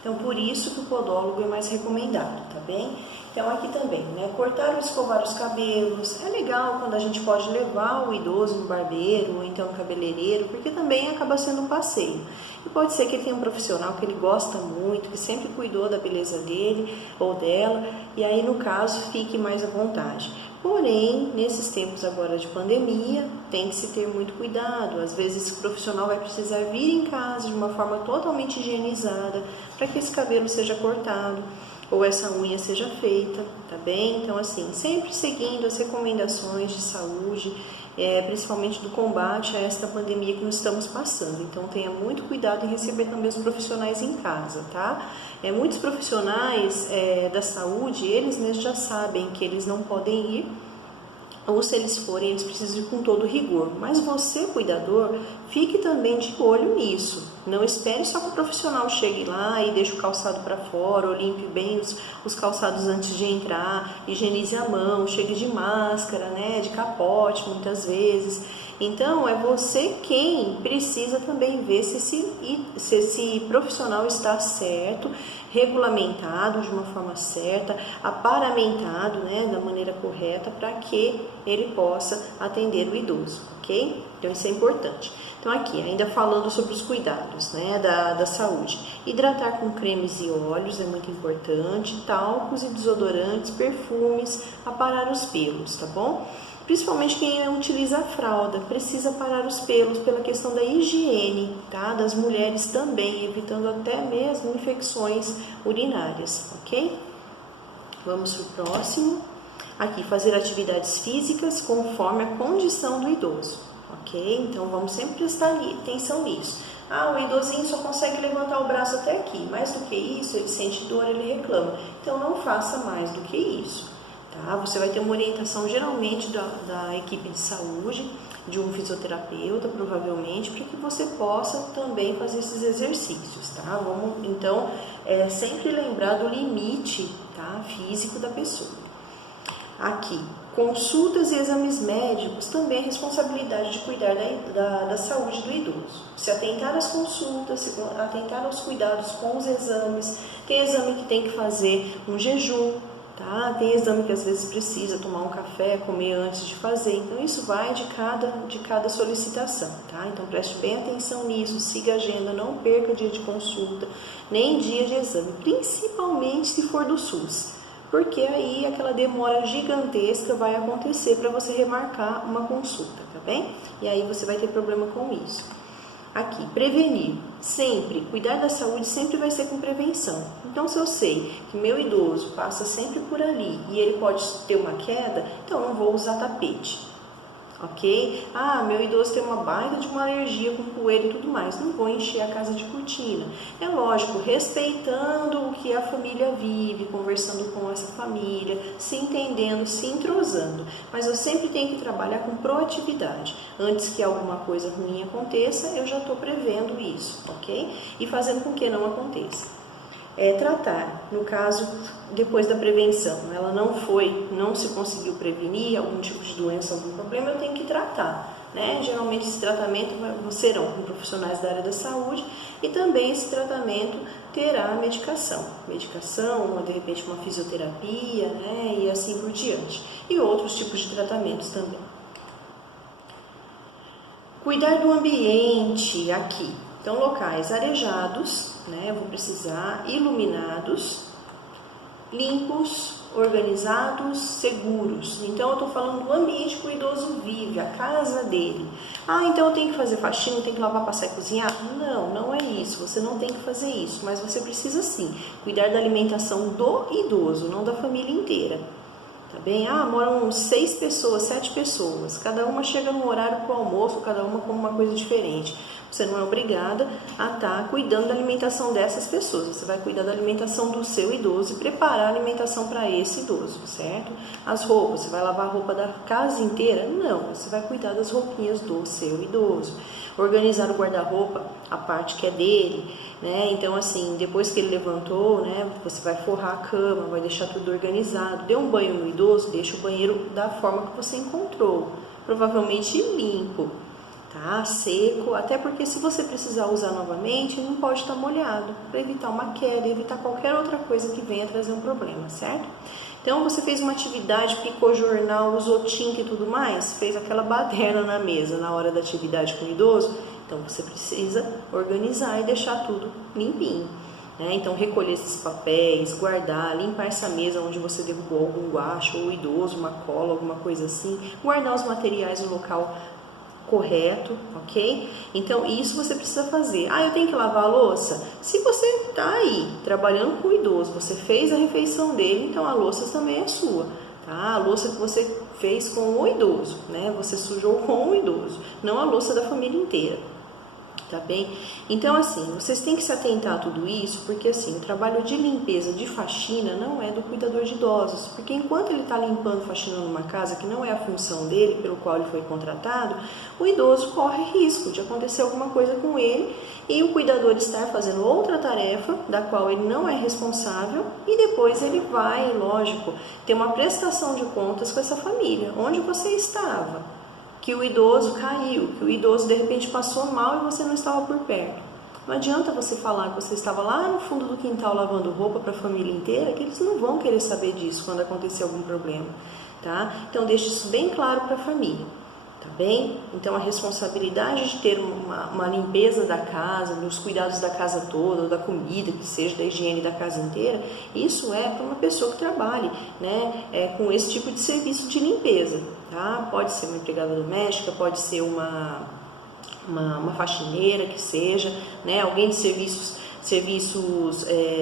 Então, por isso que o podólogo é mais recomendado, tá bem? Então, aqui também, né? Cortar ou escovar os cabelos. É legal quando a gente pode levar o idoso no barbeiro ou então no cabeleireiro, porque também acaba sendo um passeio. E pode ser que ele tenha um profissional que ele gosta muito, que sempre cuidou da beleza dele ou dela, e aí, no caso, fique mais à vontade. Porém, nesses tempos agora de pandemia, tem que se ter muito cuidado. Às vezes, esse profissional vai precisar vir em casa de uma forma totalmente higienizada para que esse cabelo seja cortado ou essa unha seja feita, tá bem? Então, assim, sempre seguindo as recomendações de saúde, principalmente do combate a esta pandemia que nós estamos passando. Então, tenha muito cuidado em receber também os profissionais em casa, tá? Muitos profissionais da saúde, eles mesmos já sabem que eles não podem ir, ou se eles forem, eles precisam ir com todo rigor. Mas você, cuidador, fique também de olho nisso. Não espere só que o profissional chegue lá e deixe o calçado para fora, ou limpe bem os calçados antes de entrar, higienize a mão, chegue de máscara, né, de capote muitas vezes. Então, é você quem precisa também ver se esse profissional está certo, regulamentado de uma forma certa, aparamentado, né, da maneira correta, para que ele possa atender o idoso, ok? Então, isso é importante. Então, aqui, ainda falando sobre os cuidados, né, da saúde. Hidratar com cremes e óleos é muito importante, talcos e desodorantes, perfumes, aparar os pelos, tá bom? Principalmente quem utiliza a fralda, precisa parar os pelos pela questão da higiene, tá? Das mulheres também, evitando até mesmo infecções urinárias, ok? Vamos para o próximo. Aqui, fazer atividades físicas conforme a condição do idoso, ok? Então, vamos sempre prestar atenção nisso. O idosinho só consegue levantar o braço até aqui, mais do que isso, ele sente dor, ele reclama. Então, não faça mais do que isso. Tá? Você vai ter uma orientação geralmente da equipe de saúde, de um fisioterapeuta, provavelmente, para que você possa também fazer esses exercícios, tá? Vamos, então, sempre lembrar do limite, tá, físico da pessoa. Aqui, consultas e exames médicos também é responsabilidade de cuidar da saúde do idoso. Se atentar às consultas, se atentar aos cuidados com os exames, tem exame que tem que fazer um jejum, tá? Tem exame que às vezes precisa tomar um café, comer antes de fazer, então isso vai de cada solicitação, tá? Então preste bem atenção nisso, siga a agenda, não perca dia de consulta, nem dia de exame, principalmente se for do SUS, porque aí aquela demora gigantesca vai acontecer para você remarcar uma consulta, tá bem? E aí você vai ter problema com isso. Aqui, prevenir. Sempre, cuidar da saúde sempre vai ser com prevenção. Então, se eu sei que meu idoso passa sempre por ali e ele pode ter uma queda, então eu não vou usar tapete, ok? Meu idoso tem uma baita de uma alergia com poeira e tudo mais, não vou encher a casa de cortina. É lógico, respeitando o que a família vive, conversando com essa família, se entendendo, se entrosando. Mas eu sempre tenho que trabalhar com proatividade. Antes que alguma coisa ruim aconteça, eu já estou prevendo isso, ok? E fazendo com que não aconteça. Tratar, no caso, depois da prevenção, ela não se conseguiu prevenir algum tipo de doença, algum problema, eu tenho que tratar, né? Geralmente esse tratamento serão com profissionais da área da saúde e também esse tratamento terá medicação, de repente uma fisioterapia, né? E assim por diante, e outros tipos de tratamentos também. Cuidar do ambiente aqui. Então, locais arejados, né? Eu vou precisar iluminados, limpos, organizados, seguros. Então, eu estou falando do ambiente que o idoso vive, a casa dele. Então eu tenho que fazer faxina, tenho que lavar, passar e cozinhar? Não, não é isso. Você não tem que fazer isso, mas você precisa sim cuidar da alimentação do idoso, não da família inteira. Tá bem? Moram 6 pessoas, 7 pessoas. Cada uma chega no horário para o almoço, cada uma come uma coisa diferente. Você não é obrigada a estar cuidando da alimentação dessas pessoas. Você vai cuidar da alimentação do seu idoso e preparar a alimentação para esse idoso, certo? As roupas, você vai lavar a roupa da casa inteira? Não, você vai cuidar das roupinhas do seu idoso. Organizar o guarda-roupa, a parte que é dele, né? Então, assim, depois que ele levantou, né, você vai forrar a cama, vai deixar tudo organizado. Dê um banho no idoso, deixa o banheiro da forma que você encontrou, provavelmente limpo. tá? Seco, até porque se você precisar usar novamente, não pode estar molhado, para evitar uma queda, evitar qualquer outra coisa que venha trazer um problema, certo? Então você fez uma atividade, picou jornal, usou tinta e tudo mais, fez aquela baderna na mesa na hora da atividade com o idoso, então você precisa organizar e deixar tudo limpinho. Então recolher esses papéis, guardar, limpar essa mesa onde você derrubou algum guache ou idoso, uma cola, alguma coisa assim, guardar os materiais no local correto, ok? Então isso você precisa fazer. Eu tenho que lavar a louça? Se você está aí trabalhando com o idoso, você fez a refeição dele, então a louça também é sua, tá? A louça que você fez com o idoso, né? Você sujou com o idoso, não a louça da família inteira. Tá bem? Então, assim, vocês têm que se atentar a tudo isso, porque, assim, o trabalho de limpeza, de faxina, não é do cuidador de idosos, porque enquanto ele está limpando, faxinando uma casa, que não é a função dele, pelo qual ele foi contratado, o idoso corre risco de acontecer alguma coisa com ele e o cuidador estar fazendo outra tarefa, da qual ele não é responsável, e depois ele vai, lógico, ter uma prestação de contas com essa família, onde você estava. Que o idoso caiu, que o idoso de repente passou mal e você não estava por perto. Não adianta você falar que você estava lá no fundo do quintal lavando roupa para a família inteira, que eles não vão querer saber disso quando acontecer algum problema, tá? Então deixe isso bem claro para a família, tá bem? Então a responsabilidade de ter uma limpeza da casa, dos cuidados da casa toda, ou da comida, que seja da higiene da casa inteira, isso é para uma pessoa que trabalhe, né, com esse tipo de serviço de limpeza. Tá? Pode ser uma empregada doméstica, pode ser uma faxineira, que seja, né? Alguém de serviços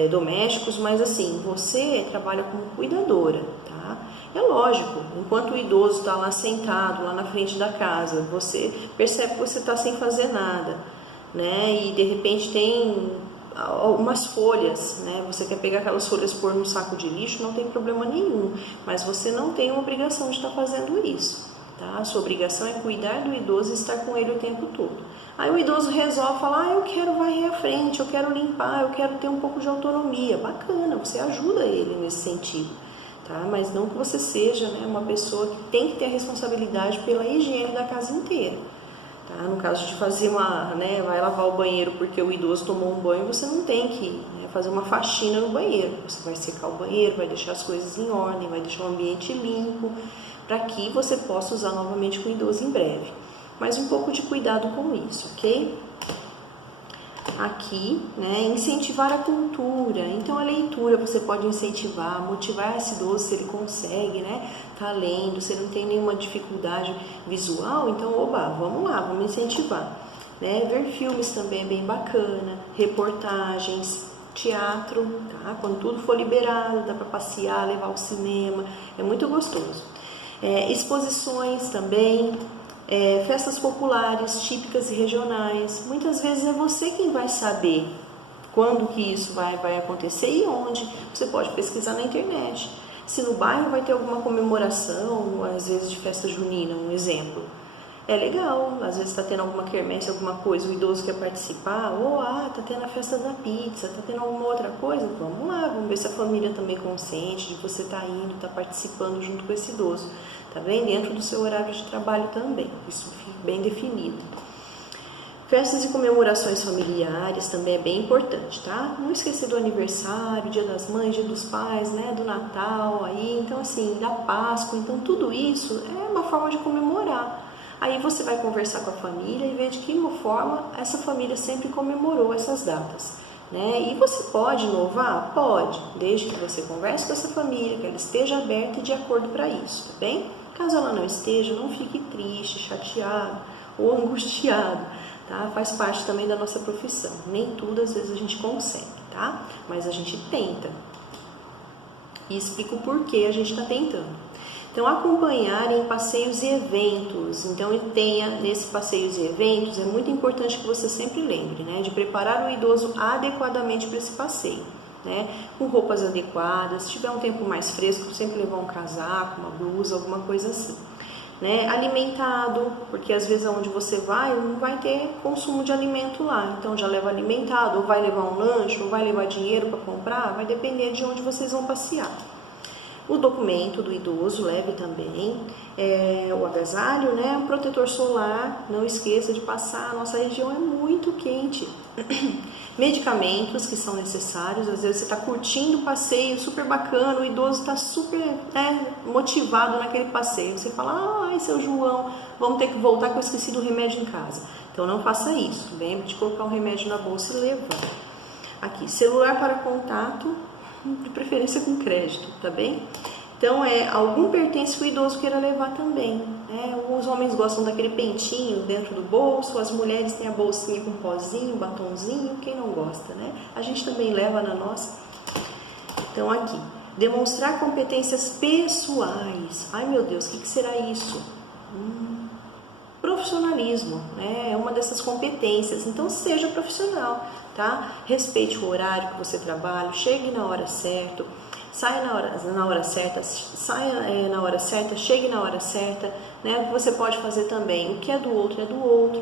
domésticos, mas assim, você trabalha como cuidadora, tá? É lógico, enquanto o idoso está lá sentado, lá na frente da casa, você percebe que você está sem fazer nada, né? E de repente tem algumas folhas, né? Você quer pegar aquelas folhas e pôr no saco de lixo, não tem problema nenhum, mas você não tem uma obrigação de estar fazendo isso, tá? A sua obrigação é cuidar do idoso e estar com ele o tempo todo. Aí o idoso resolve falar, eu quero varrer a frente, eu quero limpar, eu quero ter um pouco de autonomia. Bacana, você ajuda ele nesse sentido, tá? Mas não que você seja, né, uma pessoa que tem que ter a responsabilidade pela higiene da casa inteira. Tá? No caso de fazer vai lavar o banheiro porque o idoso tomou um banho, você não tem que fazer uma faxina no banheiro. Você vai secar o banheiro, vai deixar as coisas em ordem, vai deixar o ambiente limpo, para que você possa usar novamente com o idoso em breve. Mas um pouco de cuidado com isso, ok? Aqui, né, incentivar a cultura. Então a leitura você pode incentivar, motivar esse idoso se ele consegue, né, tá lendo, se ele não tem nenhuma dificuldade visual, então vamos lá, vamos incentivar, né? Ver filmes também é bem bacana, reportagens, teatro, tá? Quando tudo for liberado, dá para passear, levar ao cinema, é muito gostoso. Exposições também. Festas populares, típicas e regionais. Muitas vezes é você quem vai saber quando que isso vai acontecer e onde. Você pode pesquisar na internet. Se no bairro vai ter alguma comemoração, às vezes de festa junina, um exemplo. É legal, às vezes está tendo alguma quermesse, alguma coisa, o idoso quer participar, está tendo a festa da pizza, está tendo alguma outra coisa, vamos lá, vamos ver se a família também é consciente de você estar indo, está participando junto com esse idoso, tá bem? Dentro do seu horário de trabalho também, isso fica bem definido. Festas e comemorações familiares também é bem importante, tá? Não esquecer do aniversário, Dia das Mães, Dia dos Pais, né? Do Natal, aí, então assim, da Páscoa, então tudo isso é uma forma de comemorar. Aí você vai conversar com a família e ver de que forma essa família sempre comemorou essas datas, né? E você pode inovar? Pode, desde que você converse com essa família, que ela esteja aberta e de acordo para isso, tá bem? Caso ela não esteja, não fique triste, chateado ou angustiado, tá? Faz parte também da nossa profissão. Nem tudo às vezes a gente consegue, tá? Mas a gente tenta. E explico o porquê a gente está tentando. Então, acompanhar em passeios e eventos. Então, nesses passeios e eventos, é muito importante que você sempre lembre, né, de preparar o idoso adequadamente para esse passeio, né, com roupas adequadas. Se tiver um tempo mais fresco, sempre levar um casaco, uma blusa, alguma coisa assim. Né, alimentado, porque às vezes onde você vai, não vai ter consumo de alimento lá. Então, já leva alimentado, ou vai levar um lanche, ou vai levar dinheiro para comprar, vai depender de onde vocês vão passear. O documento do idoso, leve também, o agasalho, né? O protetor solar, não esqueça de passar, a nossa região é muito quente. Medicamentos que são necessários, às vezes você está curtindo o passeio, super bacana, o idoso está super motivado naquele passeio. Você fala, ai, seu João, vamos ter que voltar que eu esqueci do remédio em casa. Então não faça isso, lembre de colocar o remédio na bolsa e levar. Aqui, celular para contato, de preferência com crédito, tá bem? Então, algum pertence que o idoso queira levar também. Os homens gostam daquele pentinho dentro do bolso, as mulheres têm a bolsinha com pozinho, batonzinho, quem não gosta, né? A gente também leva na nossa. Então, aqui, demonstrar competências pessoais. Ai, meu Deus, o que será isso? Profissionalismo, né? É uma dessas competências. Então, seja profissional, tá? Respeite o horário que você trabalha, chegue na hora certa, saia na hora certa, chegue na hora certa, né? Você pode fazer também, o que é do outro,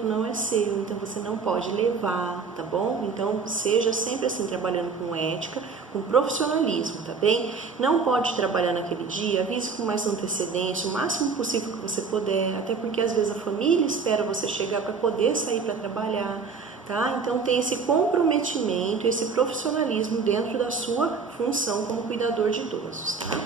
não é seu, então você não pode levar, tá bom? Então, seja sempre assim, trabalhando com ética, com profissionalismo, tá bem? Não pode trabalhar naquele dia, avise com mais antecedência, o máximo possível que você puder, até porque às vezes a família espera você chegar para poder sair para trabalhar, tá? Então tem esse comprometimento, esse profissionalismo dentro da sua função como cuidador de idosos, tá?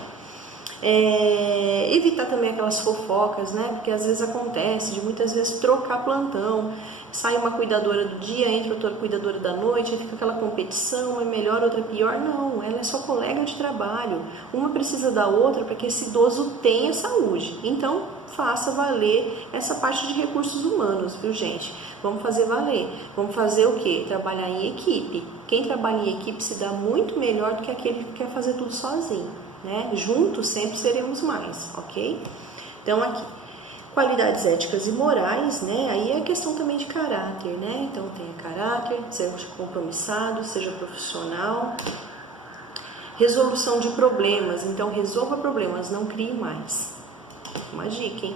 Evitar também aquelas fofocas, né? Porque às vezes acontece de muitas vezes trocar plantão, sai uma cuidadora do dia, entra outra cuidadora da noite, fica aquela competição, é melhor, outra é pior. Não, ela é só colega de trabalho, uma precisa da outra para que esse idoso tenha saúde. Então, faça valer essa parte de recursos humanos, viu, gente? Vamos fazer valer. Vamos fazer o quê? Trabalhar em equipe. Quem trabalha em equipe se dá muito melhor do que aquele que quer fazer tudo sozinho, né? Juntos sempre seremos mais, ok? Então, aqui, qualidades éticas e morais, né? Aí é questão também de caráter, né? Então, tenha caráter, seja compromissado, seja profissional. Resolução de problemas. Então, resolva problemas, não crie mais. Uma dica, hein?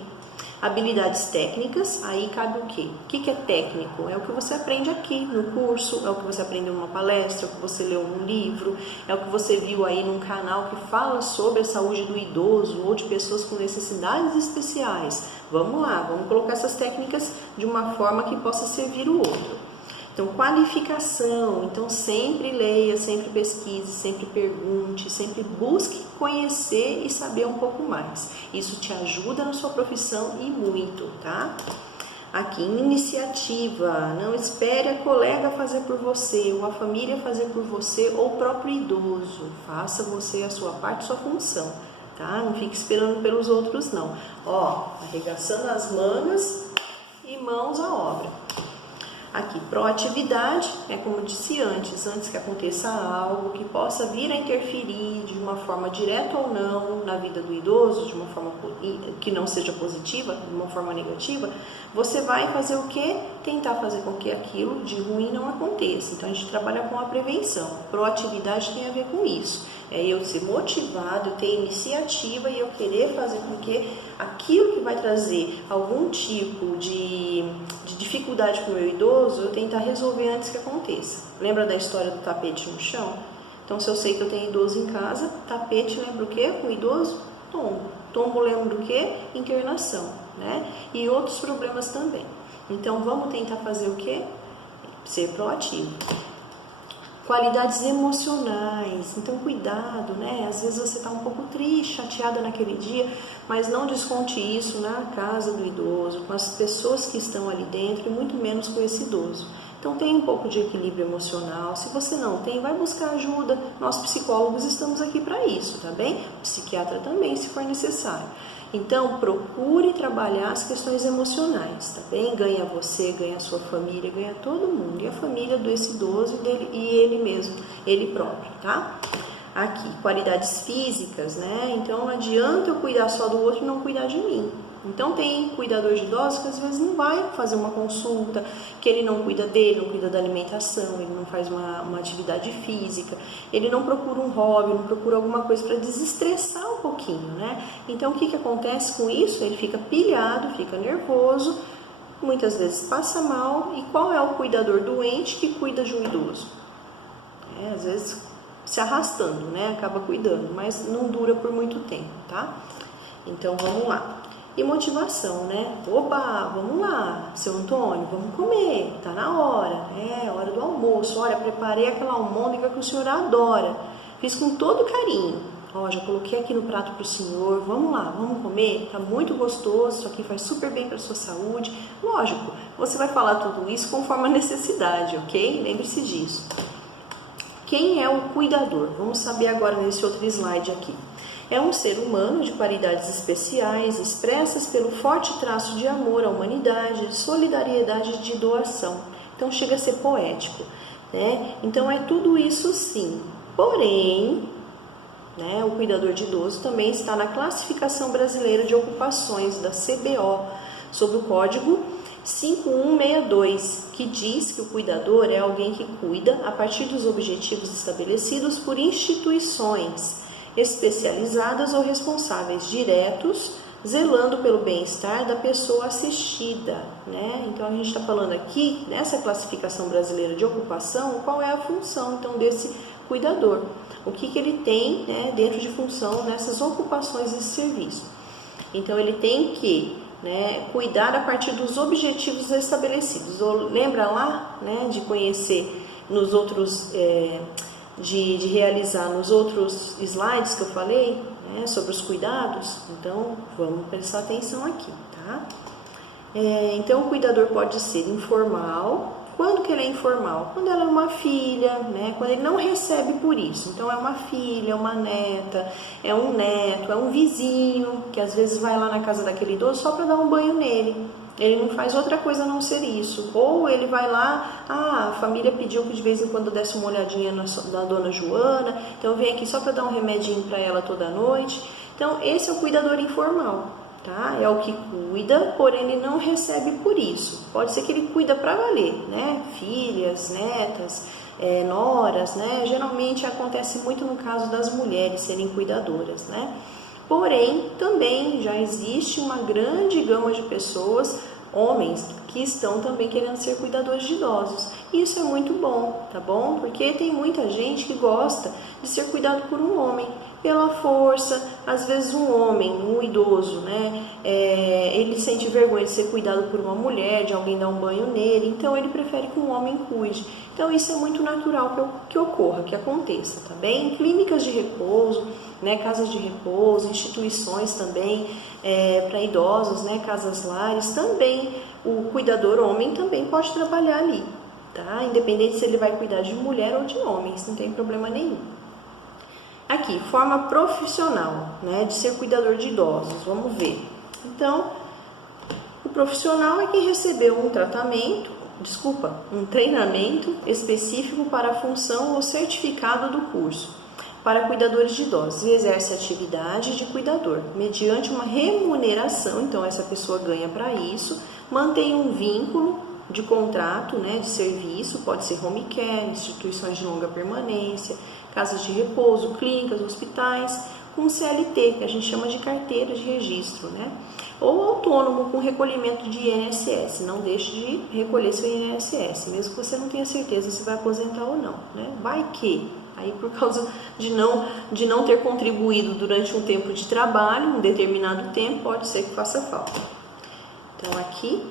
Habilidades técnicas, aí cabe o quê? O que é técnico? É o que você aprende aqui no curso, é o que você aprendeu numa palestra, é o que você leu num livro, é o que você viu aí num canal que fala sobre a saúde do idoso ou de pessoas com necessidades especiais. Vamos lá, vamos colocar essas técnicas de uma forma que possa servir o outro. Então, qualificação, então sempre leia, sempre pesquise, sempre pergunte, sempre busque conhecer e saber um pouco mais. Isso te ajuda na sua profissão e muito, tá? Aqui, iniciativa, não espere a colega fazer por você, ou a família fazer por você, ou o próprio idoso. Faça você a sua parte, a sua função, tá? Não fique esperando pelos outros, não. Ó, arregaçando as mangas e mãos à obra. Aqui, proatividade, como eu disse antes que aconteça algo que possa vir a interferir de uma forma direta ou não na vida do idoso, de uma forma que não seja positiva, de uma forma negativa, você vai fazer o quê? Tentar fazer com que aquilo de ruim não aconteça. Então, a gente trabalha com a prevenção. Proatividade tem a ver com isso. É eu ser motivado, eu ter iniciativa e eu querer fazer com que aquilo que vai trazer algum tipo de dificuldade para o meu idoso, eu tentar resolver antes que aconteça. Lembra da história do tapete no chão? Então, se eu sei que eu tenho idoso em casa, tapete lembra o quê? Com o idoso? Tombo. Tombo lembra do quê? Internação, né? E outros problemas também. Então, vamos tentar fazer o quê? Ser proativo. Qualidades emocionais, então cuidado, né? Às vezes você está um pouco triste, chateada naquele dia, mas não desconte isso na casa do idoso, com as pessoas que estão ali dentro e muito menos com esse idoso. Então tem um pouco de equilíbrio emocional. Se você não tem, vai buscar ajuda. Nós psicólogos estamos aqui para isso, tá bem? O psiquiatra também, se for necessário. Então, procure trabalhar as questões emocionais, tá bem? Ganha você, ganha a sua família, ganha todo mundo. E a família desse idoso e ele mesmo, ele próprio, tá? Aqui, qualidades físicas, né? Então, não adianta eu cuidar só do outro e não cuidar de mim. Então, tem cuidador de idosos que às vezes não vai fazer uma consulta, que ele não cuida dele, não cuida da alimentação, ele não faz uma atividade física, ele não procura um hobby, não procura alguma coisa para desestressar um pouquinho, né? Então, o que acontece com isso? Ele fica pilhado, fica nervoso, muitas vezes passa mal. E qual é o cuidador doente que cuida de um idoso? Às vezes se arrastando, né? Acaba cuidando, mas não dura por muito tempo, tá? Então vamos lá. E motivação, né? Opa, vamos lá, seu Antônio, vamos comer, tá na hora, hora do almoço. Olha, preparei aquela almôndega que o senhor adora, fiz com todo carinho. Ó, já coloquei aqui no prato pro senhor, vamos lá, vamos comer, tá muito gostoso, isso aqui faz super bem para sua saúde. Lógico, você vai falar tudo isso conforme a necessidade, ok? Lembre-se disso. Quem é o cuidador? Vamos saber agora nesse outro slide aqui. É um ser humano de qualidades especiais, expressas pelo forte traço de amor à humanidade, de solidariedade e de doação. Então chega a ser poético, né? Então é tudo isso sim. Porém, né, o cuidador de idoso também está na classificação brasileira de ocupações da CBO, sob o código 5162, que diz que o cuidador é alguém que cuida a partir dos objetivos estabelecidos por instituições especializadas ou responsáveis diretos, zelando pelo bem-estar da pessoa assistida, né? Então a gente está falando aqui, nessa classificação brasileira de ocupação, qual é a função então desse cuidador, o que ele tem, né, dentro de função nessas ocupações desse serviço. Então ele tem que, né, cuidar a partir dos objetivos estabelecidos. Lembra lá, né, de conhecer nos outros, de realizar nos outros slides que eu falei, né, sobre os cuidados? Então vamos prestar atenção aqui, tá? Então o cuidador pode ser informal. Quando que ele é informal? Quando ela é uma filha, né? Quando ele não recebe por isso. Então é uma filha, é uma neta, é um neto, é um vizinho que às vezes vai lá na casa daquele idoso só para dar um banho nele. Ele não faz outra coisa a não ser isso. Ou ele vai lá, a família pediu que de vez em quando desse uma olhadinha na dona Joana, então vem aqui só para dar um remedinho para ela toda noite. Então esse é o cuidador informal. Tá? É o que cuida, porém ele não recebe por isso. Pode ser que ele cuida para valer, né? Filhas, netas, noras, né? Geralmente acontece muito no caso das mulheres serem cuidadoras, né? Porém, também já existe uma grande gama de pessoas, homens, que estão também querendo ser cuidadores de idosos. Isso é muito bom, tá bom? Porque tem muita gente que gosta de ser cuidado por um homem, pela força. Às vezes um homem, um idoso, né, ele sente vergonha de ser cuidado por uma mulher, de alguém dar um banho nele, então ele prefere que um homem cuide. Então isso é muito natural que ocorra, que aconteça, tá bem? Em clínicas de repouso, né, casas de repouso, instituições também para idosos, né, casas lares, também o cuidador homem também pode trabalhar ali, tá? Independente se ele vai cuidar de mulher ou de homens, não tem problema nenhum. Aqui, forma profissional, né, de ser cuidador de idosos, vamos ver. Então, o profissional é quem recebeu um treinamento específico para a função ou certificado do curso para cuidadores de idosos e exerce a atividade de cuidador mediante uma remuneração. Então, essa pessoa ganha para isso, mantém um vínculo de contrato, né, de serviço, pode ser home care, instituições de longa permanência, casas de repouso, clínicas, hospitais, com CLT, que a gente chama de carteira de registro, né? Ou autônomo com recolhimento de INSS, não deixe de recolher seu INSS, mesmo que você não tenha certeza se vai aposentar ou não, né? Vai que, aí por causa de não ter contribuído durante um tempo de trabalho, um determinado tempo, pode ser que faça falta. Então aqui,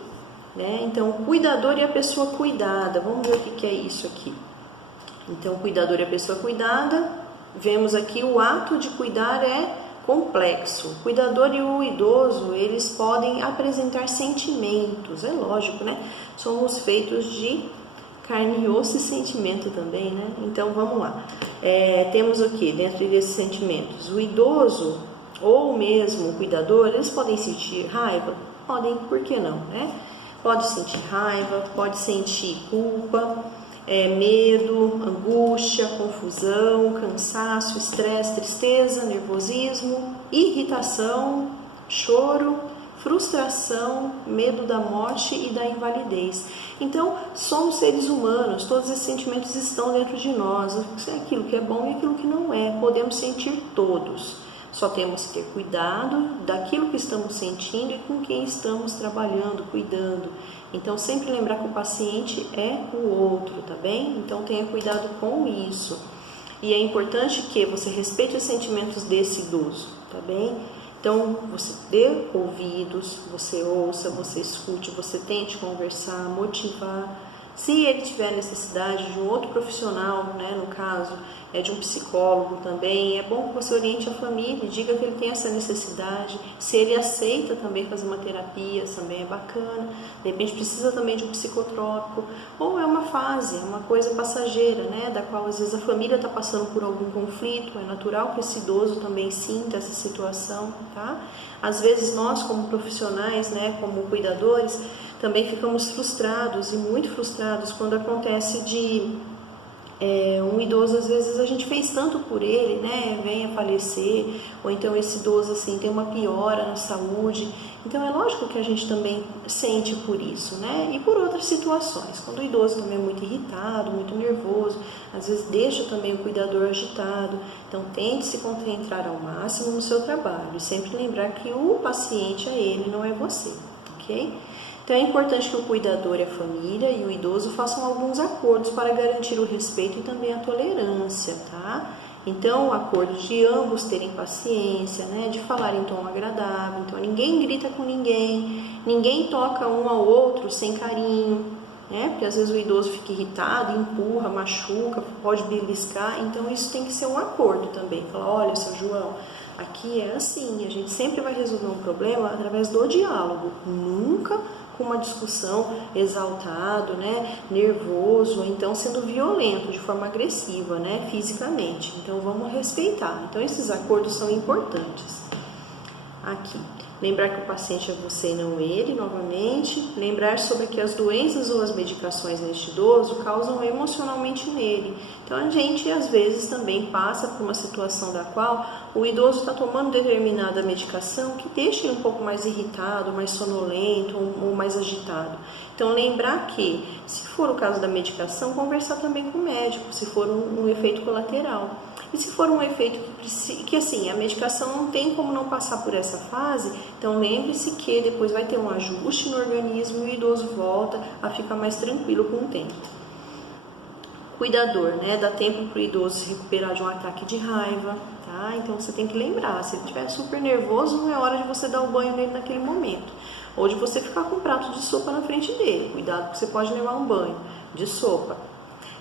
né? Então o cuidador e a pessoa cuidada, vamos ver o que é isso aqui. Então, o cuidador e a pessoa cuidada, vemos aqui o ato de cuidar é complexo. O cuidador e o idoso, eles podem apresentar sentimentos, é lógico, né? Somos feitos de carne e osso e sentimento também, né? Então, vamos lá. Temos o que dentro desses sentimentos? O idoso ou mesmo o cuidador, eles podem sentir raiva? Podem, por que não, né? Pode sentir raiva, pode sentir culpa, medo, angústia, confusão, cansaço, estresse, tristeza, nervosismo, irritação, choro, frustração, medo da morte e da invalidez. Então, somos seres humanos, todos esses sentimentos estão dentro de nós, aquilo que é bom e aquilo que não é, podemos sentir todos. Só temos que ter cuidado daquilo que estamos sentindo e com quem estamos trabalhando, cuidando. Então, sempre lembrar que o paciente é o outro, tá bem? Então, tenha cuidado com isso. e é importante que você respeite os sentimentos desse idoso, tá bem? Então, você dê ouvidos, você ouça, você escute, você tente conversar, motivar. Se ele tiver necessidade de um outro profissional, né, no caso, de um psicólogo também, é bom que você oriente a família, diga que ele tem essa necessidade. Se ele aceita também fazer uma terapia, também é bacana. De repente precisa também de um psicotrópico, ou é uma fase, é uma coisa passageira, né, da qual às vezes a família está passando por algum conflito, é natural que esse idoso também sinta essa situação, tá? Às vezes nós, como profissionais, né, como cuidadores, também ficamos frustrados e muito frustrados quando acontece de um idoso, às vezes a gente fez tanto por ele, né, vem a falecer, ou então esse idoso assim tem uma piora na saúde. Então é lógico que a gente também sente por isso, né, e por outras situações, quando o idoso também é muito irritado, muito nervoso, às vezes deixa também o cuidador agitado. Então tente se concentrar ao máximo no seu trabalho e sempre lembrar que o paciente é ele, não é você, ok? Então é importante que o cuidador e a família e o idoso façam alguns acordos para garantir o respeito e também a tolerância, tá? Então, acordos de ambos terem paciência, né? De falar em tom agradável. Então, ninguém grita com ninguém, ninguém toca um ao outro sem carinho, né? Porque às vezes o idoso fica irritado, empurra, machuca, pode beliscar. Então, isso tem que ser um acordo também. Falar, olha, seu João, aqui é assim, a gente sempre vai resolver um problema através do diálogo, nunca com uma discussão exaltado, né, nervoso, ou então sendo violento, de forma agressiva, né, fisicamente. Então vamos respeitar. Então esses acordos são importantes. Aqui, lembrar que o paciente é você e não ele, novamente. Lembrar sobre que as doenças ou as medicações neste idoso causam emocionalmente nele. Então a gente às vezes também passa por uma situação da qual o idoso está tomando determinada medicação que deixa ele um pouco mais irritado, mais sonolento ou mais agitado. Então lembrar que, se for o caso da medicação, conversar também com o médico, se for um efeito colateral. E se for um efeito que assim, a medicação não tem como não passar por essa fase, então lembre-se que depois vai ter um ajuste no organismo e o idoso volta a ficar mais tranquilo com o tempo. Cuidador, né? Dá tempo para o idoso se recuperar de um ataque de raiva, tá? Então você tem que lembrar, se ele estiver super nervoso, não é hora de você dar o banho nele naquele momento. Ou de você ficar com um prato de sopa na frente dele. Cuidado, porque você pode levar um banho de sopa.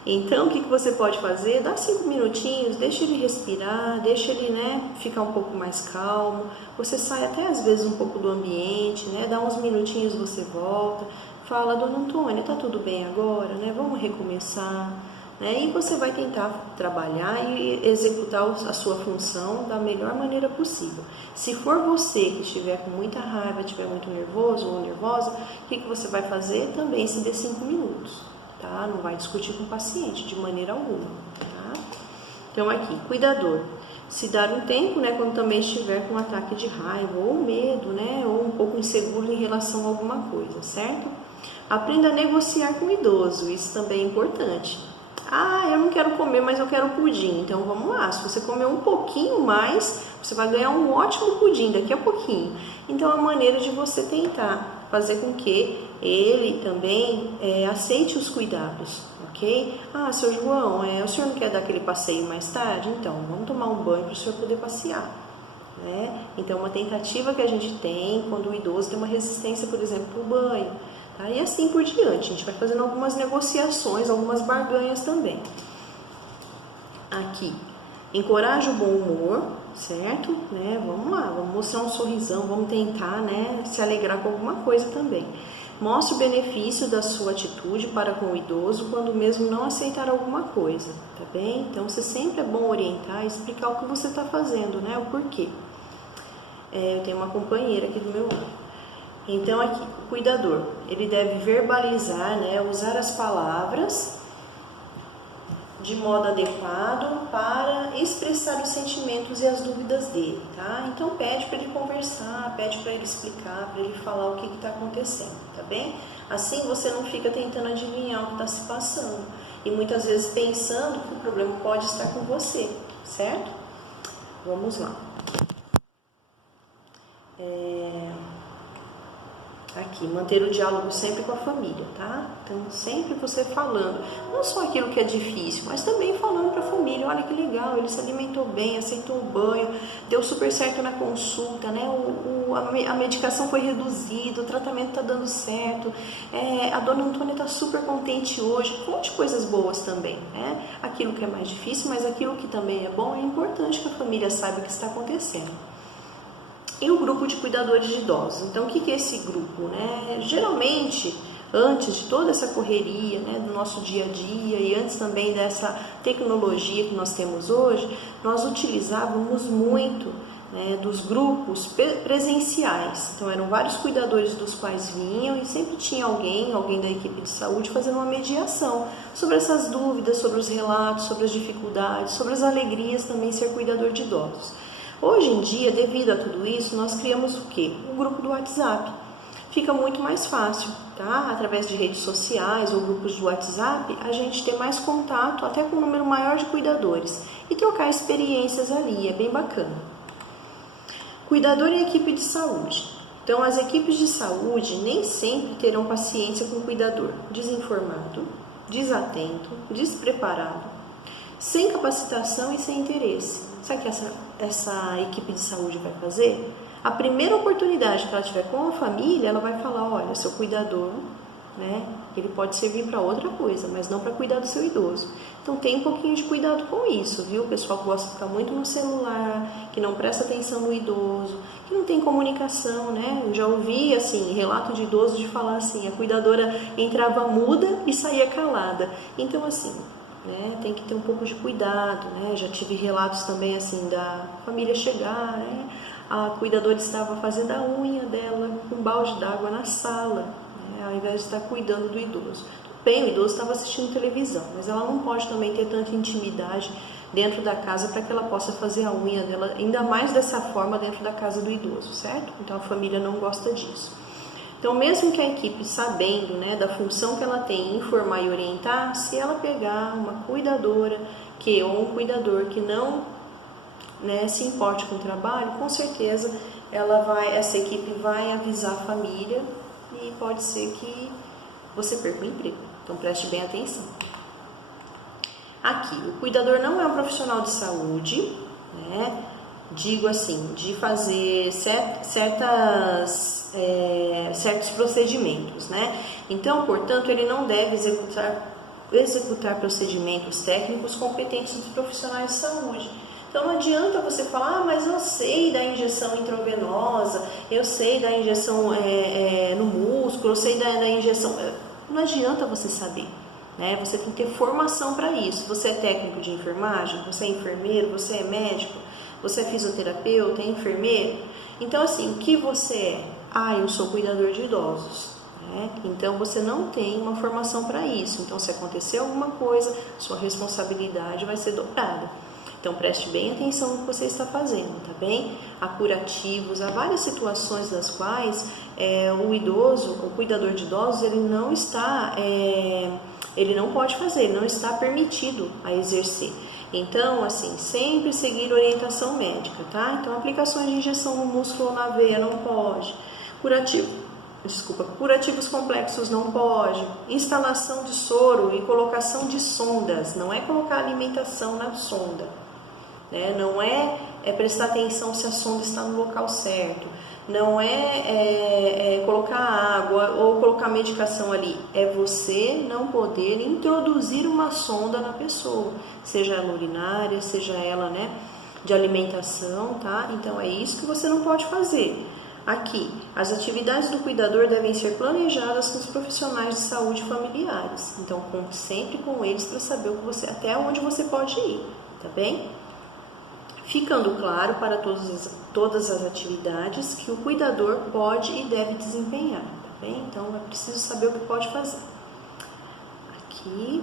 Então, o que você pode fazer? Dá 5 minutinhos, deixa ele respirar, deixa ele, né, ficar um pouco mais calmo. Você sai até às vezes um pouco do ambiente, né, dá uns minutinhos, você volta. Fala, dona Antônia, tá tudo bem agora, né? Vamos recomeçar. Né? E você vai tentar trabalhar e executar a sua função da melhor maneira possível. Se for você que estiver com muita raiva, estiver muito nervoso ou nervosa, o que você vai fazer? Também se dê 5 minutos. Tá? Não vai discutir com o paciente de maneira alguma. Tá? Então aqui, cuidador. Se dar um tempo, né, quando também estiver com um ataque de raiva ou medo, né, ou um pouco inseguro em relação a alguma coisa, certo? Aprenda a negociar com o idoso, isso também é importante. Ah, eu não quero comer, mas eu quero pudim. Então vamos lá, se você comer um pouquinho mais, você vai ganhar um ótimo pudim daqui a pouquinho. Então é uma maneira de você tentar fazer com que ele também aceite os cuidados, ok? Ah, seu João, o senhor não quer dar aquele passeio mais tarde? Então, vamos tomar um banho para o senhor poder passear, né? Então, uma tentativa que a gente tem quando o idoso tem uma resistência, por exemplo, para o banho, tá? E assim por diante, a gente vai fazendo algumas negociações, algumas barganhas também. Aqui, encoraja o bom humor, certo? Né? Vamos lá, vamos mostrar um sorrisão, vamos tentar, né, se alegrar com alguma coisa também. Mostre o benefício da sua atitude para com o idoso quando mesmo não aceitar alguma coisa, tá bem? Então, sempre é bom orientar e explicar o que você está fazendo, né? O porquê. Eu tenho uma companheira aqui do meu lado. Então, aqui, o cuidador, ele deve verbalizar, né, usar as palavras de modo adequado para expressar os sentimentos e as dúvidas dele, tá? Então pede para ele conversar, pede para ele explicar, para ele falar o que está acontecendo, tá bem? Assim você não fica tentando adivinhar o que está se passando e muitas vezes pensando que o problema pode estar com você, certo? Vamos lá. Aqui, manter o diálogo sempre com a família, tá? Então, sempre você falando, não só aquilo que é difícil, mas também falando para a família ele, olha que legal, ele se alimentou bem, aceitou o banho, deu super certo na consulta, né? A medicação foi reduzida, o tratamento está dando certo, a dona Antônia está super contente hoje, um monte de coisas boas também, né? Aquilo que é mais difícil, mas aquilo que também é bom, é importante que a família saiba o que está acontecendo. E o grupo de cuidadores de idosos. Então, o que é esse grupo, né? Geralmente, antes de toda essa correria, né, do nosso dia a dia e antes também dessa tecnologia que nós temos hoje, nós utilizávamos muito, né, dos grupos presenciais. Então, eram vários cuidadores dos quais vinham e sempre tinha alguém da equipe de saúde fazendo uma mediação sobre essas dúvidas, sobre os relatos, sobre as dificuldades, sobre as alegrias também de ser cuidador de idosos. Hoje em dia, devido a tudo isso, nós criamos o quê? Um grupo do WhatsApp. Fica muito mais fácil, tá? Através de redes sociais ou grupos do WhatsApp, a gente ter mais contato até com um número maior de cuidadores e trocar experiências ali, é bem bacana. Cuidador e equipe de saúde. Então, as equipes de saúde nem sempre terão paciência com o cuidador desinformado, desatento, despreparado, sem capacitação e sem interesse. Sabe o que essa equipe de saúde vai fazer? A primeira oportunidade que ela tiver com a família, ela vai falar, olha, seu cuidador, né, ele pode servir para outra coisa, mas não para cuidar do seu idoso. Então tem um pouquinho de cuidado com isso, viu? O pessoal que gosta de ficar muito no celular, que não presta atenção no idoso, que não tem comunicação, né? Eu já ouvi, assim, relato de idoso de falar assim, a cuidadora entrava muda e saía calada. Então, assim, né, tem que ter um pouco de cuidado, né? Já tive relatos também, assim, da família chegar, né? A cuidadora estava fazendo a unha dela com um balde d'água na sala, né, ao invés de estar cuidando do idoso. Tudo bem, o idoso estava assistindo televisão, mas ela não pode também ter tanta intimidade dentro da casa para que ela possa fazer a unha dela, ainda mais dessa forma dentro da casa do idoso, certo? Então a família não gosta disso. Então, mesmo que a equipe, sabendo, né, da função que ela tem em informar e orientar, se ela pegar uma cuidadora ou um cuidador que não, né, se importe com o trabalho, com certeza essa equipe vai avisar a família e pode ser que você perca o emprego. Então preste bem atenção. Aqui, o cuidador não é um profissional de saúde, né? Digo assim, de fazer certos procedimentos, né? Então, portanto, ele não deve executar procedimentos técnicos competentes dos profissionais de saúde. Então não adianta você falar, mas eu sei da injeção intravenosa, eu sei da injeção no músculo, eu sei da injeção... Não adianta você saber, né? Você tem que ter formação para isso. Você é técnico de enfermagem, você é enfermeiro, você é médico, você é fisioterapeuta, é enfermeiro. Então, assim, o que você é? Eu sou cuidador de idosos. Né? Então, você não tem uma formação para isso. Então, se acontecer alguma coisa, sua responsabilidade vai ser dobrada. Então, preste bem atenção no que você está fazendo, tá bem? Há curativos, há várias situações das quais o cuidador de idosos, ele não pode fazer, ele não está permitido a exercer. Então, assim, sempre seguir orientação médica, tá? Então, aplicações de injeção no músculo ou na veia não pode. Curativos complexos não pode. Instalação de soro e colocação de sondas, não é colocar alimentação na sonda. Né? Não é prestar atenção se a sonda está no local certo, não é colocar água ou colocar medicação ali, é você não poder introduzir uma sonda na pessoa, seja ela urinária, seja ela, né, de alimentação, tá? Então é isso que você não pode fazer. Aqui, as atividades do cuidador devem ser planejadas com os profissionais de saúde familiares, então conte sempre com eles para saber até onde você pode ir, tá bem? Ficando claro para todas as atividades que o cuidador pode e deve desempenhar, tá bem? Então, é preciso saber o que pode fazer. Aqui,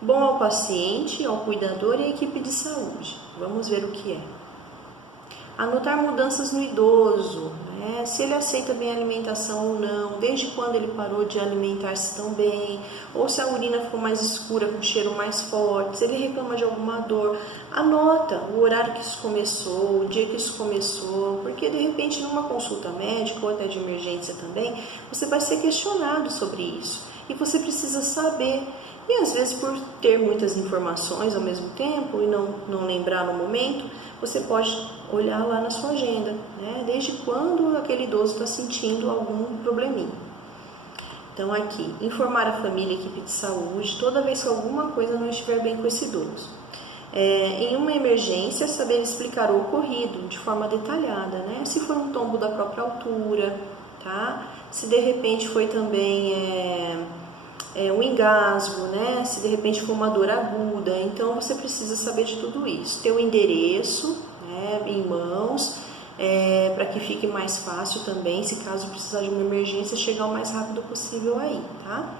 bom ao paciente, ao cuidador e à equipe de saúde. Vamos ver o que é. Anotar mudanças no idoso, né? Se ele aceita bem a alimentação ou não, desde quando ele parou de alimentar-se tão bem, ou se a urina ficou mais escura, com cheiro mais forte, se ele reclama de alguma dor. Anota o horário que isso começou, o dia que isso começou, porque de repente numa consulta médica ou até de emergência também, você vai ser questionado sobre isso e você precisa saber. E às vezes por ter muitas informações ao mesmo tempo e não lembrar no momento, você pode olhar lá na sua agenda, né? Desde quando aquele idoso está sentindo algum probleminha. Então aqui, informar a família e equipe de saúde toda vez que alguma coisa não estiver bem com esse idoso. Em uma emergência, saber explicar o ocorrido de forma detalhada, né? Se for um tombo da própria altura, tá? Se de repente foi também um engasgo, né? Se de repente for uma dor aguda, então você precisa saber de tudo isso. Ter o endereço, né, em mãos, para que fique mais fácil também, se caso precisar de uma emergência, chegar o mais rápido possível aí, tá?